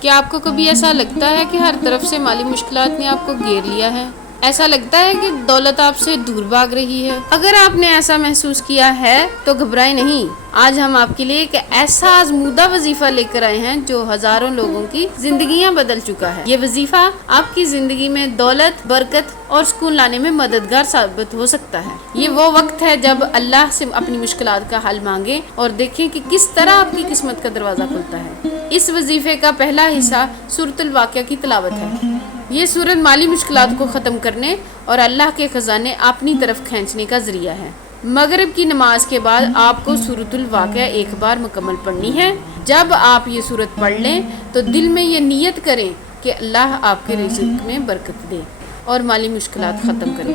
کیا آپ کو کبھی ایسا لگتا ہے کہ ہر طرف سے مالی مشکلات نے آپ کو گھیر لیا ہے؟ ایسا لگتا ہے کہ دولت آپ سے دور بھاگ رہی ہے؟ اگر آپ نے ایسا محسوس کیا ہے تو گھبرائیں نہیں، آج ہم آپ کے لیے ایک ایسا آزمودہ وظیفہ لے کر آئے ہیں جو ہزاروں لوگوں کی زندگیاں بدل چکا ہے۔ یہ وظیفہ آپ کی زندگی میں دولت، برکت اور سکون لانے میں مددگار ثابت ہو سکتا ہے۔ یہ وہ وقت ہے جب اللہ سے اپنی مشکلات کا حل مانگیں اور دیکھیں کہ کس طرح آپ کی قسمت کا دروازہ کھلتا ہے۔ اس وظیفے کا پہلا حصہ سورۃ الواقعہ کی تلاوت ہے۔ یہ سورت مالی مشکلات کو ختم کرنے اور اللہ کے خزانے اپنی طرف کھینچنے کا ذریعہ ہے۔ مغرب کی نماز کے بعد آپ کو سورۃ الواقعہ ایک بار مکمل پڑھنی ہے۔ جب آپ یہ سورت پڑھ لیں تو دل میں یہ نیت کریں کہ اللہ آپ کے رزق میں برکت دے اور مالی مشکلات ختم کرے۔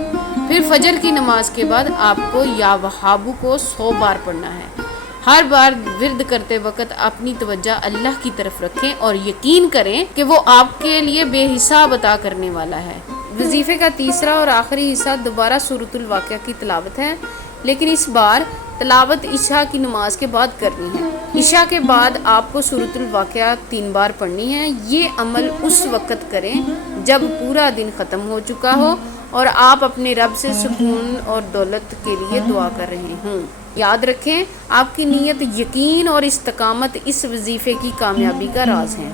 پھر فجر کی نماز کے بعد آپ کو یا وہابو کو 100 بار پڑھنا ہے۔ ہر بار ورد کرتے وقت اپنی توجہ اللہ کی طرف رکھیں اور یقین کریں کہ وہ آپ کے لیے بے حساب عطا کرنے والا ہے۔ وظیفے کا تیسرا اور آخری حصہ دوبارہ سورۃ الواقعہ کی تلاوت ہے، لیکن اس بار تلاوت عشاء کی نماز کے بعد کرنی ہے۔ عشاء کے بعد آپ کو سورۃ الواقعہ 3 بار پڑھنی ہے۔ یہ عمل اس وقت کریں جب پورا دن ختم ہو چکا ہو اور آپ اپنے رب سے سکون اور دولت کے لیے دعا کر رہے ہوں۔ یاد رکھیں، آپ کی نیت، یقین اور استقامت اس وظیفے کی کامیابی کا راز ہے۔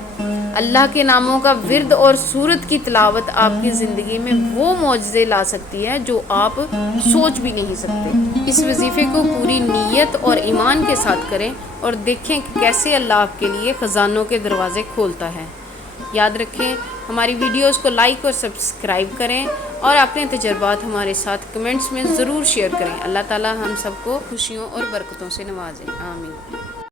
اللہ کے ناموں کا ورد اور سورت کی تلاوت آپ کی زندگی میں وہ معجزے لا سکتی ہے جو آپ سوچ بھی نہیں سکتے۔ اس وظیفے کو پوری نیت اور ایمان کے ساتھ کریں اور دیکھیں کہ کیسے اللہ آپ کے لیے خزانوں کے دروازے کھولتا ہے۔ یاد رکھیں، ہماری ویڈیوز کو لائک اور سبسکرائب کریں اور اپنے تجربات ہمارے ساتھ کمنٹس میں ضرور شیئر کریں۔ اللہ تعالی ہم سب کو خوشیوں اور برکتوں سے نوازے، آمین۔